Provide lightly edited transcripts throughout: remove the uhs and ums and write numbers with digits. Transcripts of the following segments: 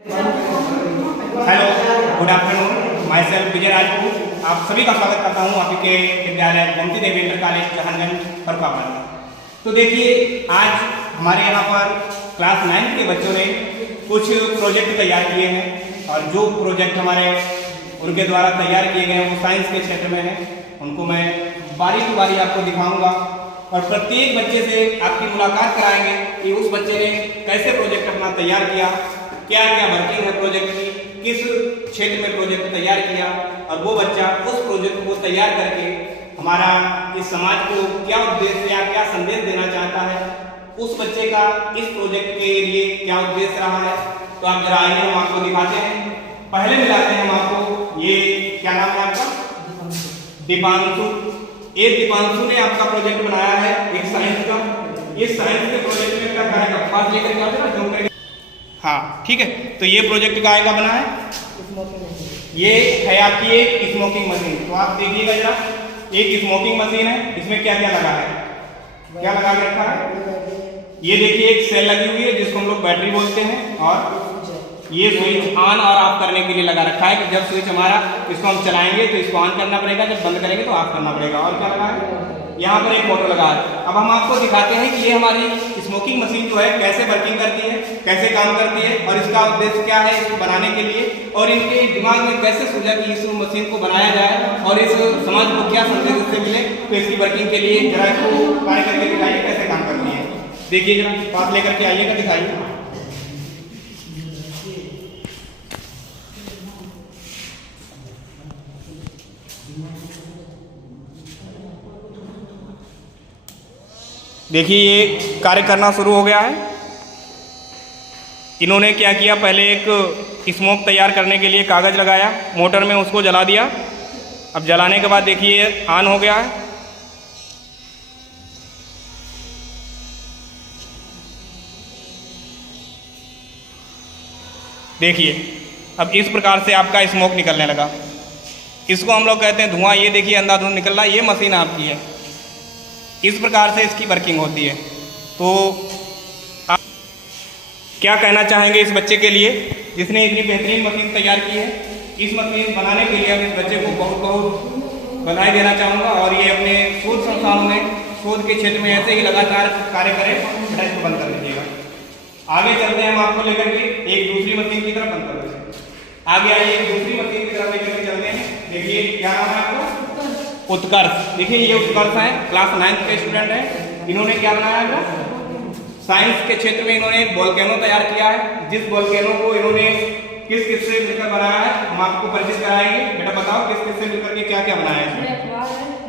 Hello, good afternoon. My self Vijay Rajput. आप सभी का स्वागत करता हूँ आपके विद्यालय गोमती देवी इंटर कॉलेज जहानगंज फर्रुखाबाद। तो देखिए, आज हमारे यहाँ पर क्लास 9 के बच्चों ने कुछ प्रोजेक्ट तैयार किए हैं और जो प्रोजेक्ट हमारे उनके द्वारा तैयार किए गए हैं वो साइंस के क्षेत्र में है। उनको मैं बारी की बारी आपको दिखाऊंगा और प्रत्येक बच्चे से आपकी मुलाकात कराएंगे कि उस बच्चे ने कैसे प्रोजेक्ट अपना तैयार किया, क्या क्या वर्किंग है प्रोजेक्ट की, किस क्षेत्र में प्रोजेक्ट तैयार किया और वो बच्चा उस प्रोजेक्ट को तैयार करके हमारा इस समाज को क्या उद्देश्य या क्या संदेश देना चाहता है, उस बच्चे का इस प्रोजेक्ट के लिए क्या उद्देश्य रहा है। तो आप जरा आइए, हम आपको दिखाते हैं। पहले मिलाते हैं हम आपको, ये क्या नाम है आपका? दीपांशु। ये दीपांशु ने आपका प्रोजेक्ट बनाया है एक साइंस का। इस साइंस के प्रोजेक्ट में क्या करेगा? पास लेकर के आते ना, जूम करके। हाँ ठीक है, तो ये प्रोजेक्ट का आएगा बना है। ये है आपकी एक स्मोकिंग मशीन। तो आप देखिएगा जरा, एक स्मोकिंग मशीन है, इसमें क्या क्या लगा है, क्या लगा के रखा है। ये देखिए एक सेल लगी हुई है जिसको हम लोग बैटरी बोलते हैं, और ये स्विच ऑन और ऑफ करने के लिए लगा रखा है कि जब स्विच हमारा इसको हम चलाएंगे तो इसको ऑन करना पड़ेगा, जब बंद करेंगे तो ऑफ करना पड़ेगा। और क्या लगा है, यहाँ पर एक मोटर लगा है। अब हम आपको दिखाते हैं कि ये हमारी स्मोकिंग मशीन जो है कैसे वर्किंग करती है, कैसे काम करती है और इसका उद्देश्य क्या है इसको बनाने के लिए, और इनके दिमाग में कैसे सूझा कि इस मशीन को बनाया जाए और इस समाज को क्या संदेश इससे मिले। तो इसकी वर्किंग के लिए जरा इसको कार्य करके दिखाइए कैसे काम करती है। देखिए जरा, पास लेकर के आइएगा, दिखाइए। देखिए ये कार्य करना शुरू हो गया है। इन्होंने क्या किया, पहले एक स्मोक तैयार करने के लिए कागज़ लगाया, मोटर में उसको जला दिया। अब जलाने के बाद देखिए ऑन हो गया है। देखिए अब इस प्रकार से आपका स्मोक निकलने लगा। इसको हम लोग कहते हैं धुआं। ये देखिए अंधाधुंध निकल रहा है, ये मशीन आपकी है। इस प्रकार से इसकी वर्किंग होती है। तो आप क्या कहना चाहेंगे इस बच्चे के लिए जिसने इतनी बेहतरीन मशीन तैयार की है? इस मशीन बनाने के लिए हम इस बच्चे को बहुत बहुत बधाई देना चाहूँगा, और ये अपने शोध संस्थानों में, शोध के क्षेत्र में ऐसे ही लगातार कार्य करें। बेटा इसको बंद कर दीजिएगा। आगे चलते हैं हम आपको लेकर के एक दूसरी मशीन की तरफ। बंद कर दीजिए। आगे आइए, एक दूसरी मशीन की तरफ लेकर के चलते हैं। देखिए क्या नाम है आपको? उत्कर्ष। देखिए ये उत्कर्ष है, क्लास 9 के स्टूडेंट हैं। इन्होंने क्या बनाया है? साइंस के क्षेत्र में इन्होंने एक वोल्केनो तैयार किया है। जिस वोल्केनो को इन्होंने किस किस से मिलकर बनाया है हम आपको परिचित कराएंगे। बेटा बताओ किस किस से मिलकर के क्या क्या बनाया है?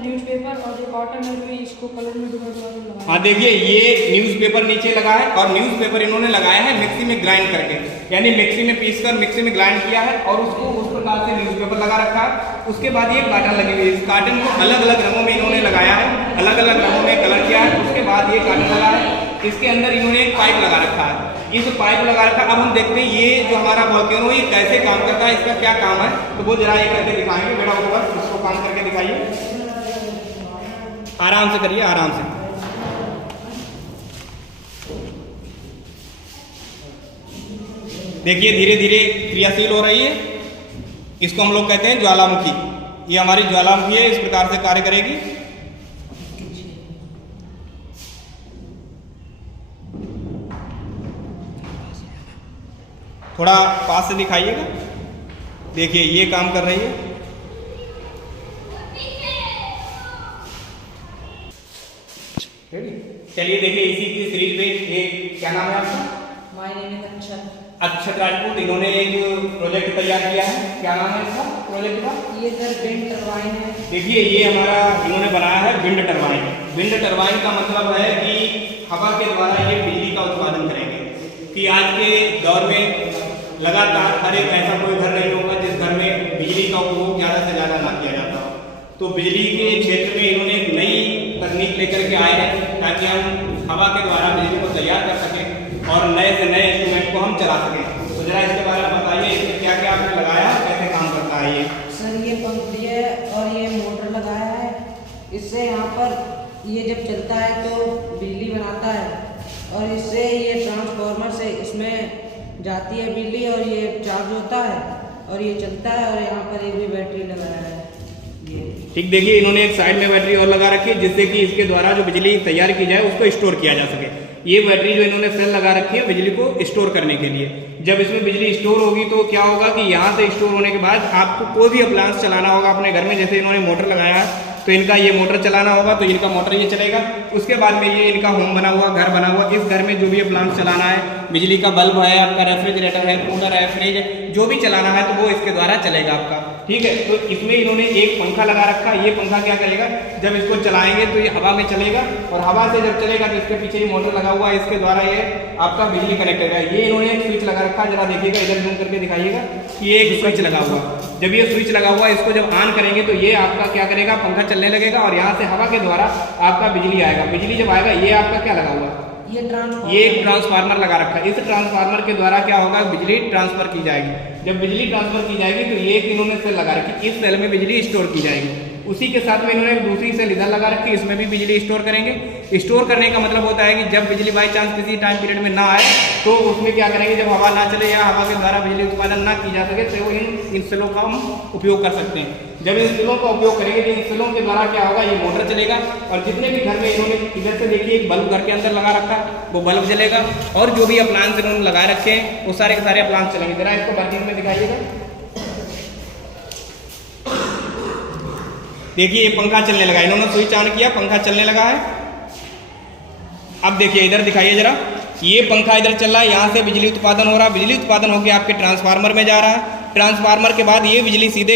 न्यूज़पेपर और एक कॉटन है, भी इसको कलर में डुबा। हाँ देखिए ये न्यूज़पेपर नीचे लगा है, और न्यूज़पेपर इन्होंने लगाया है मिक्सी में ग्राइंड करके, यानी मिक्सी में पीसकर मिक्सी में ग्राइंड किया है और उसको उस प्रकार से न्यूज़पेपर लगा रखा है। उसके बाद ये काटन लगी हुई है। इस काटन को अलग अलग रंगों में इन्होंने लगाया है, अलग अलग रंगों में कलर किया है। उसके बाद ये काटन लगा है, इसके अंदर इन्होंने एक पाइप लगा रखा है। इस पाइप लगा रखा। अब हम देखते हैं ये जो हमारा वोल्केनो ये कैसे काम करता है, इसका क्या काम है, तो वो जरा ये करके दिखाएंगे। बेटा ऊपर इसको काम करके दिखाइए, आराम से करिए, आराम से। देखिए धीरे धीरे क्रियाशील हो रही है। इसको हम लोग कहते हैं ज्वालामुखी। ये हमारी ज्वालामुखी है, इस प्रकार से कार्य करेगी। थोड़ा पास से दिखाइएगा। देखिए ये काम कर रही है। चलिए देखिए इसी की सीरीज में एक क्या नाम है आपका? माय नेम इज अक्षत। अक्षत राजपूत। इन्होंने एक प्रोजेक्ट तैयार किया है। क्या नाम है इसका प्रोजेक्ट का? ये सर विंड टरबाइन है। देखिए ये हमारा इन्होंने बनाया है विंड टरबाइन। विंड टरबाइन का मतलब है कि हवा के द्वारा ये बिजली का उत्पादन करेंगे। कि आज के दौर में लगातार हर एक ऐसा कोई घर नहीं होगा जिस घर में बिजली का उपयोग ज़्यादा से ज़्यादा ना किया जाता हो। तो बिजली के क्षेत्र में इन्होंने एक नई तकनीक लेकर के आए हैं ताकि हम हवा के द्वारा बिजली को तैयार कर सकें और नए से नए इंस्ट्रूमेंट को हम चला सकें। तो जरा इसके बारे में बताइए, इसमें क्या क्या आपने लगाया, कैसे काम करता है ये? सर ये पंखी है और ये मोटर लगाया है। इससे यहाँ पर ये जब चलता है तो बिजली बनाता है, और इससे ये ट्रांसफार्मर से इसमें जाती है बिजली और ये चार्ज होता है और ये चलता है। और यहाँ पर एक भी बैटरी लगाया है ये। ठीक, देखिए इन्होंने एक साइड में बैटरी और लगा रखी है जिससे कि इसके द्वारा जो बिजली तैयार की जाए उसको स्टोर किया जा सके। ये बैटरी जो इन्होंने सेल लगा रखी है बिजली को स्टोर करने के लिए। जब इसमें बिजली स्टोर होगी तो क्या होगा कि यहाँ से स्टोर होने के बाद आपको कोई भी अप्लायंस चलाना होगा अपने घर में, जैसे इन्होंने मोटर लगाया है तो इनका ये मोटर चलाना होगा तो इनका मोटर ये चलेगा। उसके बाद में ये इनका होम बना हुआ घर बना हुआ, इस घर में जो भी अप्लायंस चलाना है, बिजली का बल्ब है, आपका रेफ्रिजरेटर है, कूलर है, फ्रिज, जो भी चलाना है तो वो इसके द्वारा चलेगा आपका। ठीक है, तो इसमें इन्होंने एक पंखा लगा रखा है। ये पंखा क्या करेगा, जब इसको चलाएंगे तो ये हवा में चलेगा और हवा से जब चलेगा तो इसके पीछे ही मोटर लगा हुआ है, इसके द्वारा ये आपका बिजली कनेक्ट होगा। ये इन्होंने एक स्विच लगा रखा है, जरा देखिएगा, इधर जूम करके दिखाइएगा, ये एक स्विच लगा हुआ। जब ये स्विच लगा हुआ है इसको जब ऑन करेंगे तो ये आपका क्या करेगा, पंखा चलने लगेगा और यहाँ से हवा के द्वारा आपका बिजली आएगा। बिजली जब आएगा, ये आपका क्या लगा हुआ, ये एक ट्रांसफार्मर लगा रखा है। इस ट्रांसफार्मर के द्वारा क्या होगा, बिजली ट्रांसफर की जाएगी। जब बिजली ट्रांसफर की जाएगी तो ये इन्होंने सेल लगा रखी, इस सेल में बिजली स्टोर की जाएगी। उसी के साथ में इन्होंने दूसरी सेल इधर लगा रखी, इसमें भी बिजली स्टोर करेंगे। स्टोर करने का मतलब होता है कि जब बिजली बाई चांस किसी टाइम पीरियड में ना आए तो उसमें क्या करेंगे, जब हवा ना चले या हवा के द्वारा बिजली उत्पादन ना की जा सके तो इन सेलों का हम उपयोग कर सकते हैं। जब इन सेलों का उपयोग करेंगे तो इन सेलों के द्वारा क्या होगा, ये मोटर चलेगा और जितने भी घर में इन्होंने इधर से देखिए एक बल्ब घर के अंदर लगा रखा है, वो बल्ब जलेगा और जो भी अप्लायंस इन्होंने लगा रखे हैं वो सारे के सारे अप्लायंस चलेंगे। जरा इसको वर्किंग में दिखाइएगा। देखिए ये पंखा चलने लगा, इन्होंने स्विच ऑन किया, पंखा चलने लगा है। अब देखिए इधर दिखाइए जरा, ये पंखा इधर चल रहा है, यहाँ से बिजली उत्पादन हो रहा है, बिजली उत्पादन होकर आपके ट्रांसफार्मर में जा रहा है। ट्रांसफार्मर के बाद ये बिजली सीधे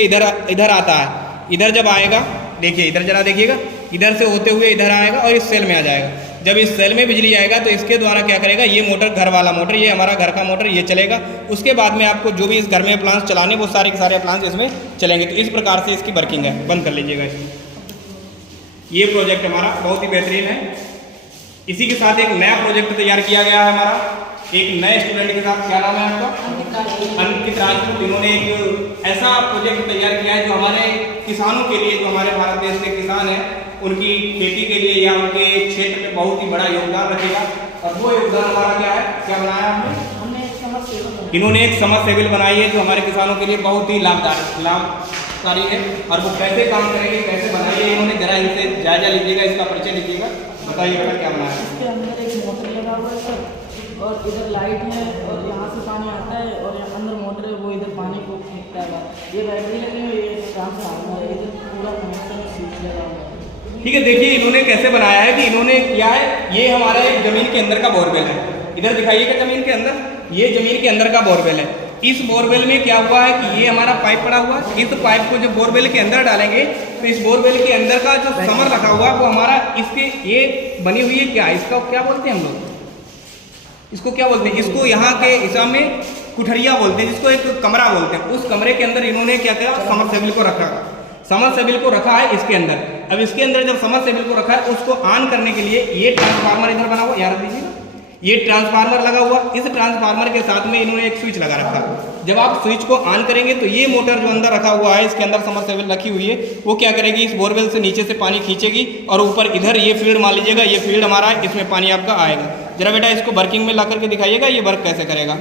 इधर आता है। इधर जब आएगा, देखिए इधर जरा देखिएगा, इधर से होते हुए इधर आएगा और इस सेल में आ जाएगा। जब इस सेल में बिजली आएगा तो इसके द्वारा क्या करेगा, ये मोटर घर वाला मोटर, ये हमारा घर का मोटर, ये चलेगा। उसके बाद में आपको जो भी इस घर में अप्लायंस चलाने वो सारे के सारे अप्लायंस इसमें चलेंगे। तो इस प्रकार से इसकी वर्किंग है। बंद कर लीजिएगा इसको। ये प्रोजेक्ट हमारा बहुत ही बेहतरीन है। इसी के साथ एक नया प्रोजेक्ट तैयार किया गया है हमारा, एक नए स्टूडेंट के साथ। क्या नाम है आपका? अंकित राजपूत। इन्होंने एक ऐसा प्रोजेक्ट तैयार किया है जो हमारे किसानों के लिए, जो हमारे भारत देश के किसान हैं, उनकी खेती के लिए या उनके क्षेत्र में बहुत ही बड़ा योगदान रखेगा। और वो योगदान हमारा क्या है, क्या बनाया हमने इन्होंने एक समरसेबल बनाई है जो हमारे किसानों के लिए बहुत ही लाभकारी है। और वो कैसे काम करेंगे, कैसे बनाई है इन्होंने, जरा इनसे जायजा लीजिएगा, इसका परिचय लीजिएगा, बताइए बेटा क्या बनाया है। इसके अंदर एक मोटर लगा हुआ है सर, और इधर लाइट है और यहाँ से पानी आता है और यहाँ अंदर मोटर है, वो इधर पानी को खींचता है। ये बैटरी लगी हुई है, काम से आता है, इधर पूरा कनेक्शन स्विच लगा हुआ है। ठीक है, देखिए इन्होंने कैसे बनाया है कि इन्होंने किया है, ये हमारा एक जमीन के अंदर का बोरवेल है। इधर दिखाइएगा, जमीन के अंदर, ये जमीन के अंदर का बोरवेल है। इस बोरवेल में क्या हुआ है कि ये हमारा पाइप पड़ा हुआ है। इस पाइप को जब बोरवेल के अंदर डालेंगे तो इस बोरवेल के अंदर का जो समर रखा हुआ है वो हमारा, इसके ये बनी हुई है क्या, इसका क्या बोलते हैं हम लोग, इसको क्या बोलते हैं, इसको यहाँ के हिसाब में कुठरिया बोलते हैं, जिसको एक कमरा बोलते हैं। उस कमरे के अंदर इन्होंने क्या किया, समरसेबल को रखा, समरसेबल को रखा है इसके अंदर। अब इसके अंदर जब समरसेबल को रखा है, उसको ऑन करने के लिए ये ट्रांसफार्मर इधर बना हुआ, याद रख दीजिएगा, ये ट्रांसफार्मर लगा हुआ। इस ट्रांसफार्मर के साथ में इन्होंने एक स्विच लगा रखा। जब आप स्विच को ऑन करेंगे तो ये मोटर जो अंदर रखा हुआ है, इसके अंदर समरसेबल रखी हुई है, वो क्या करेगी, इस बोरवेल से नीचे से पानी खींचेगी और ऊपर इधर ये फील्ड मान लीजिएगा, ये फील्ड हमारा है, इसमें पानी आपका आएगा। जरा बेटा इसको वर्किंग में ला करके दिखाइएगा, ये वर्क कैसे करेगा।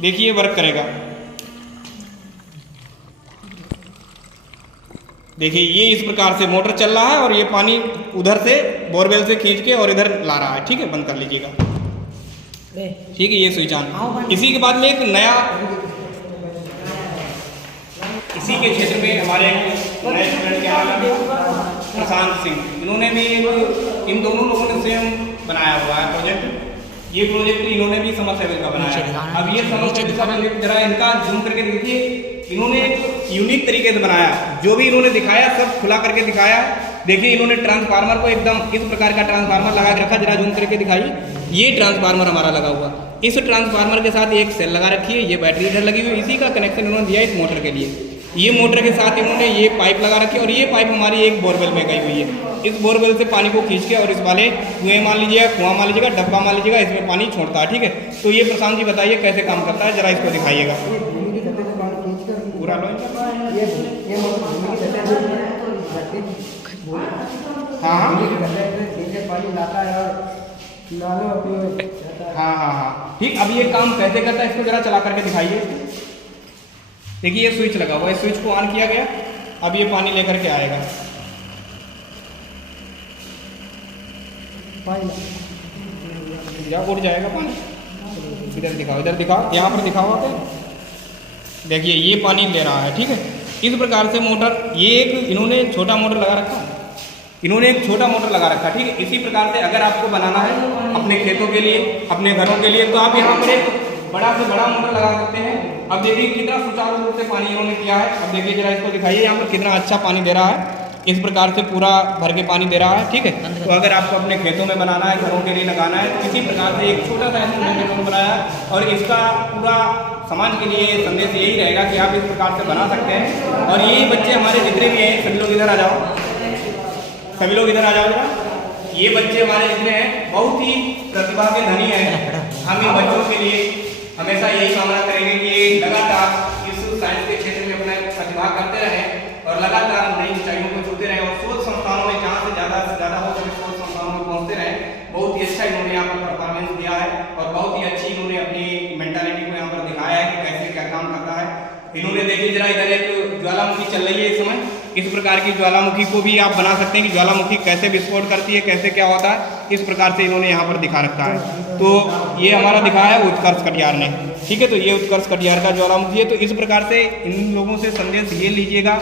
देखिए वर्क करेगा। देखिए ये इस प्रकार से मोटर चल रहा है और ये पानी उधर से बोरवेल से खींच के और इधर ला रहा है। ठीक है, बंद कर लीजिएगा। ठीक है, ये स्विच ऑन। इसी के बाद में एक नया, इसी के क्षेत्र में हमारे नए स्टूडेंट क्या है, प्रशांत सिंह। इन्होंने भी इन दोनों लोगों ने सेम बनाया हुआ है प्रोजेक्ट। ये प्रोजेक्ट इन्होंने भी समरसेबल का बनाया है। अब ये समरसेबल का प्रोजेक्ट जरा इनका जूम करके देखिए, इन्होंने एक यूनिक तरीके से बनाया। जो भी इन्होंने दिखाया सब खुला करके दिखाया। देखिए इन्होंने ट्रांसफार्मर को एकदम इस प्रकार का ट्रांसफार्मर लगा के रखा, जरा जूम करके दिखाइए। ये ट्रांसफार्मर हमारा लगा हुआ, इस ट्रांसफार्मर के साथ एक सेल लगा रखी है, ये बैटरी इधर लगी हुई है, इसी का कनेक्शन इन्होंने दिया इस मोटर के लिए। ये मोटर के साथ इन्होंने ये पाइप लगा रखी है और ये पाइप हमारी एक बोरवेल में गई हुई है। इस बोरवेल से पानी को खींच के और इस वाले कुएं मान लीजिएगा, कुआं मान लीजिएगा, डब्बा मान लीजिएगा, इसमें पानी छोड़ता है। ठीक है, तो ये प्रशांत जी बताइए कैसे काम करता है, जरा इसको दिखाइएगा पूरा। हाँ, पानी लाता है और हाँ हाँ हाँ ठीक। अब ये काम कैसे करता है इसको जरा चला करके दिखाइए। देखिए ये स्विच लगा हुआ है, स्विच को ऑन किया गया, अब ये पानी लेकर के आएगा। उड़ जाएगा पानी। इधर दिखाओ, यहाँ पर दिखाओ आप। देखिए ये पानी ले रहा है, ठीक है। इस प्रकार से मोटर, ये एक इन्होंने छोटा मोटर लगा रखा है, ठीक है। इसी प्रकार से अगर आपको बनाना है अपने खेतों के लिए, अपने घरों के लिए, तो आप यहाँ पर एक बड़ा से बड़ा मोटर लगा सकते हैं। अब देखिए कितना सुचारू रूप से पानी इन्होंने किया है। अब देखिए जरा इसको दिखाइए, यहाँ पर कितना अच्छा पानी दे रहा है। इस प्रकार से पूरा भर के पानी दे रहा है, ठीक है। तो अगर आपको अपने खेतों में बनाना है, घरों के लिए लगाना है, तो इसी प्रकार से एक छोटा सा इंस्ट्रूमेंट बनाया है। और इसका पूरा समाज के लिए संदेश यही रहेगा कि आप इस प्रकार से बना सकते हैं। और यही बच्चे हमारे जितने भी हैं, सभी लोग इधर आ जाओ, जरा। ये बच्चे हमारे जितने हैं बहुत ही प्रतिभा के धनी हैं। हम इन बच्चों के लिए हमेशा यही कामना करेंगे कि लगातार इस साइंस के क्षेत्र में अपना प्रतिभा करते रहें और लगातार नई ऊंचाइयों को छूते रहें और शोध संस्थानों में जहाँ से ज़्यादा हो सके शोध संस्थानों में पहुँचते रहें। बहुत ही अच्छा इन्होंने यहाँ पर परफॉर्मेंस दिया है और बहुत ही अच्छी इन्होंने अपनी मेंटालिटी को यहाँ पर दिखाया है कि कैसे क्या काम करता है। इन्होंने देखिए जरा इधर एक ज्वालामुखी चल रही है इस समय। इस प्रकार की ज्वालामुखी को भी आप बना सकते हैं कि ज्वालामुखी कैसे विस्फोट करती है, कैसे क्या होता है, इस प्रकार से इन्होंने यहाँ पर दिखा रखा है। तो ये हमारा दिखाया है उत्कर्ष कटियार ने, ठीक है। तो ये उत्कर्ष कटियार का ज्वालामुखी है। तो इस प्रकार से इन लोगों से संदेश ये लीजिएगा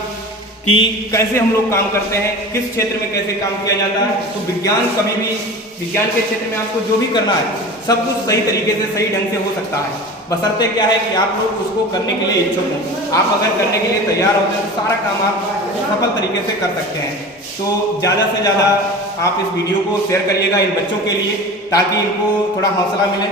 कि कैसे हम लोग काम करते हैं, किस क्षेत्र में कैसे काम किया जाता है। तो विज्ञान कभी भी, विज्ञान के क्षेत्र में आपको जो भी करना है सब कुछ सही तरीके से, सही ढंग से हो सकता है। बशर्ते क्या है कि आप लोग उसको करने के लिए इच्छुक हों। आप अगर करने के लिए तैयार होते हैं तो सारा काम आप सफल तरीके से कर सकते हैं। तो ज़्यादा से ज़्यादा आप इस वीडियो को शेयर करिएगा इन बच्चों के लिए, ताकि इनको थोड़ा हौसला मिले।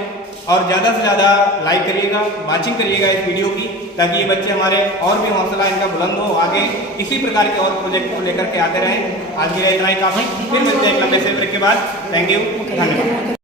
और ज़्यादा से ज़्यादा लाइक करिएगा, वॉचिंग करिएगा इस वीडियो की, ताकि ये बच्चे हमारे और भी हौसला इनका बुलंद हो, आगे इसी प्रकार के और प्रोजेक्ट को लेकर के आते रहें। आज के लिए इतना ही काफ़ी। फिर मिलते हैं एक लंबे से ब्रेक के बाद। थैंक यू, धन्यवाद।